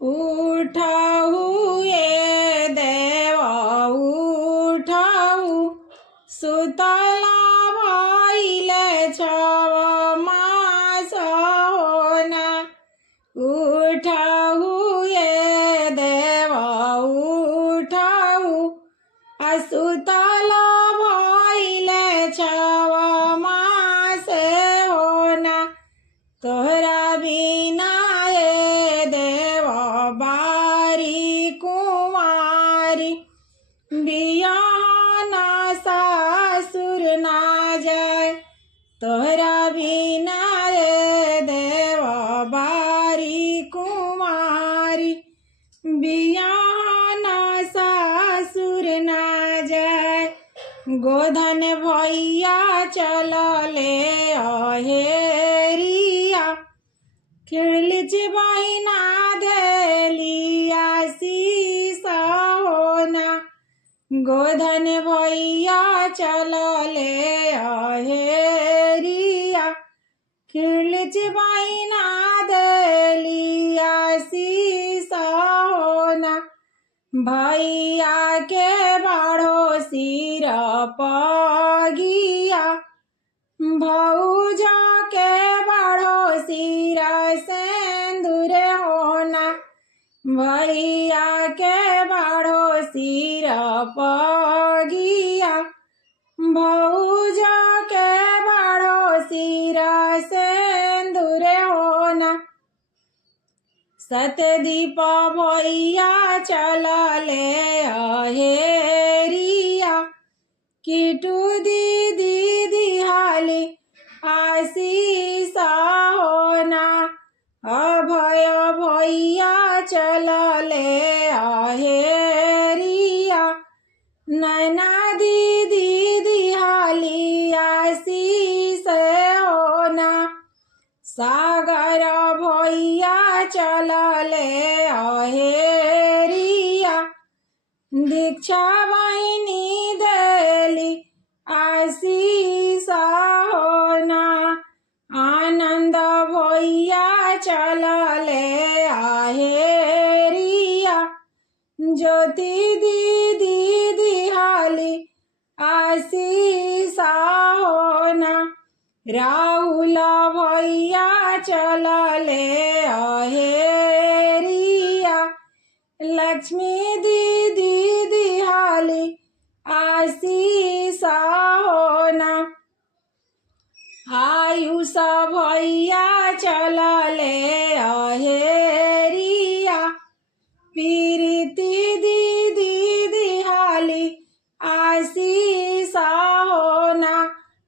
उठाऊ ये देवा उठाऊ सुतला भइले छव मास होना। उठाऊ ये देवा उठाऊ सुतला भइले छव मास होना। तोहरा बिना ये देवा बारी कुमारी बियाना सासुर ना जाए। तोहरा बिना ये देवा बारी कुमारी बियाना सासुर ना जाए। गोधन भैया चलले अहेरिया खिड़लिच बहिना देलिया सीसा होना। गोधन भैया चलले अहेरिया खिड़लिच बहिना देलिया सीसा होना। भैया के बाढ़ो सिर पगिया भौजा के बाढ़ो सिर सेंदूर होना। भैया के बाढ़ो सिर पगिया भौजा के बाढ़ो सिर सेंदूर होना। सतदीप भैया चलले अहेरिया किटू दीदी दिहाली आशीषा होना। अभय भैया चलले अहेरिया नैना दीदी दिहाली आशीष होना। सागर भैया चलले अहेरिया दीक्षा बहिनी देली आशीष होना। आनंद भैया चलले अहेरिया ज्योति दीदी दिहाली आशीष होना। राहुल भैया चलले अहेरिया लक्ष्मी दीदी दिहाली आशीष होना। आयुष भैया चलले अहेरिया प्रीति दीदी दिहाली आशीष होना।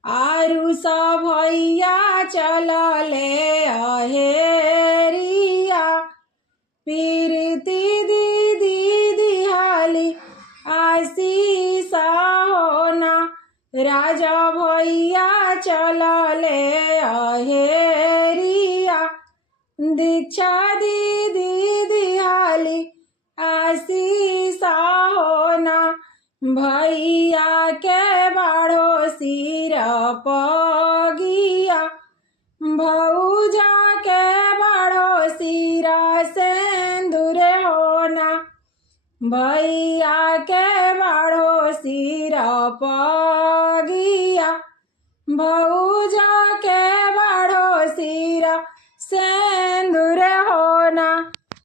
आरुष भैया चलले अहेरिया प्रीति दीदी दिहाली आशीष होना। राजा भैया चलले अहेरिया दीक्षा दीदी दिहाली आशीष होना। भैया के बाढ़ो सिर पगिया भौजा के बाढ़ो सिर सेंदूर होना। भैया के बाढ़ो सिर पगिया भौजा के बाढ़ो सिर से